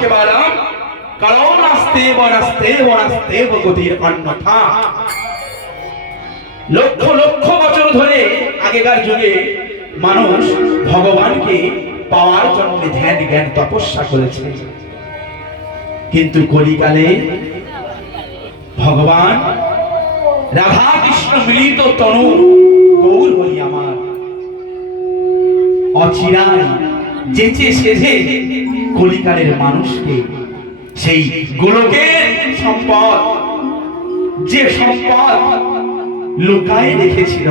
কেবলম কারণ নাস্তে বনাস্তে গতির অন্যথা। লক্ষ লক্ষ বছর ধরে আগেকার যুগে মানুষ ভগবানকে পাওয়ার জন্য ধ্যান জ্ঞান তপস্যা করেছে, কিন্তু কলিকালে ভগবান রাধা কৃষ্ণ মিলিত তনু গৌর হই আমার অচিরায় যেচে সেজে কলিকালের মানুষকে সেই গোলকের সম্পদ, যে সম্পদ লুকায় রেখেছিল,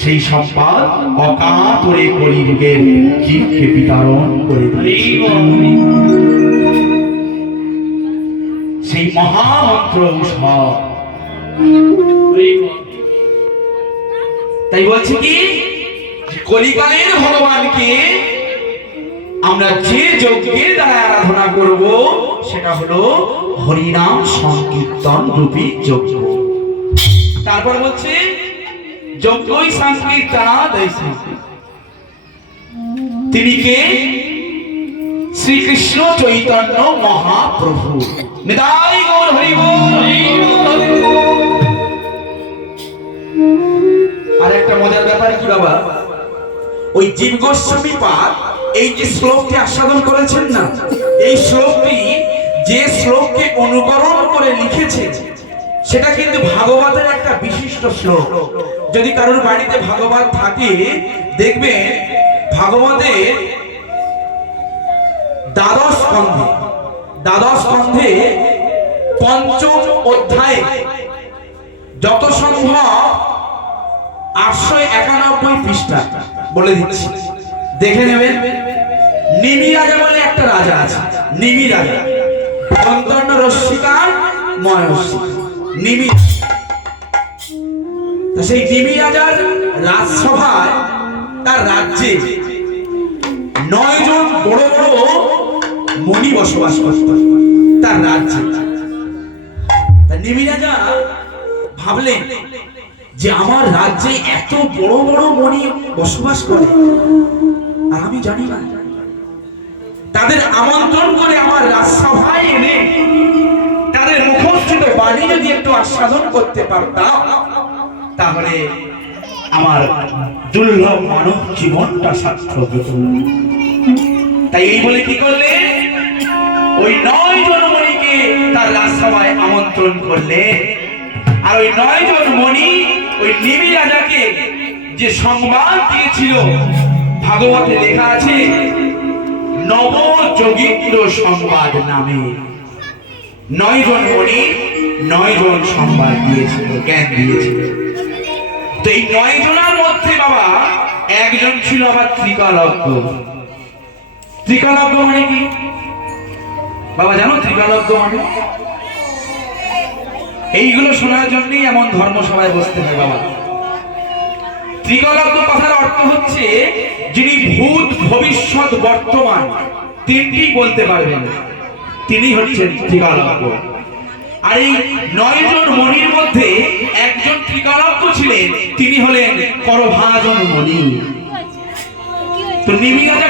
সেই সম্পদ অকাতরে কলিযুগের জীবকে বিতরণ করে দিয়েছিল। সেই মহামন্ত্র ঔষধ। তাই বলছি কি, কলিকালের ভগবানকে আমরা যে যজ্ঞের দ্বারা আরাধনা করব সেটা হলো হরিনাম সংকীর্তন রূপী যজ্ঞ। তারপর বলছে যজ্ঞই সংকীর্তনাদেশে। তিনি কে? শ্রীকৃষ্ণ চৈতন্য মহাপ্রভু। নিতাই গৌর হরি বল। আর একটা মজার ব্যাপার কি বাবা, ওই জীব গোস্বামী পাদ এই যে শ্লোকটি আস্বাদন করেছেন না, এই শ্লোকটি যে শ্লোককে অনুকরণ করে লিখেছে সেটা কিন্তু ভাগবতের একটা বিশিষ্ট শ্লোক। যদি কারোর বাড়িতে ভাগবত থাকে দেখবেন ভাগবতের দ্বাদশ স্কন্ধে পঞ্চম অধ্যায়ে যত সম্ভব 891 পৃষ্ঠা বলে দিচ্ছি, দেখে নেবেন। নিমি রাজা বলে একটা রাজা আছে, নিমি রাজা, অন্তর্ণ রশ্মিকার ময়সী নিমি। সেই নিমি রাজার রাজসভায় তার রাজ্যে 9 জন বড় বড় মণি বসবাস করত তার রাজ্যে। নিমি রাজা ভাবলেন যে আমার রাজ্যে এত বড় বড় মণি বসবাস করে আর আমি জানি না, তাদের আমন্ত্রণ করে আমার রাজসভায় এনে তাদের মুখস্থিত বাণী যদি একটু আস্বাদন করতে পারতাম তাহলে আমার দুর্লভ মানব জীবনটা সার্থক হতো। তাই এই বলে কি করলে, ওই 9 জন মণিকে তার রাজসভায় আমন্ত্রণ করলে। আর ওই 9 জন মণি ওই নিমি রাজাকে যে সংবাদ দিয়েছিল, ভাগবতে লেখা আছে নব যোগীন্দ্র সংবাদ নামে। 9 জন মণি 9 জন সংবাদ দিয়েছিল, জ্ঞান দিয়েছিল। তো এই 9 জনের মধ্যে বাবা একজন ছিল আবার ত্রিকালজ্ঞ। ত্রিকালজ্ঞ মানে কি বাবা জানো? ত্রিকালজ্ঞ মানে এইগুলো শোনার জন্যই এমন ধর্মসভায় বসতে হয় বাবা। ত্রিকালজ্ঞ কথার অর্থ হচ্ছে যিনি ভূত ভবিষ্যৎ বর্তমান তিনটি বলতে পারবেন, তিনি হচ্ছেন ত্রিকালজ্ঞ। আর এই 9 জন মণির মধ্যে একজন ত্রিকালজ্ঞ ছিলেন, তিনি হলেন করভাজন মণি। তো নিমি রাজা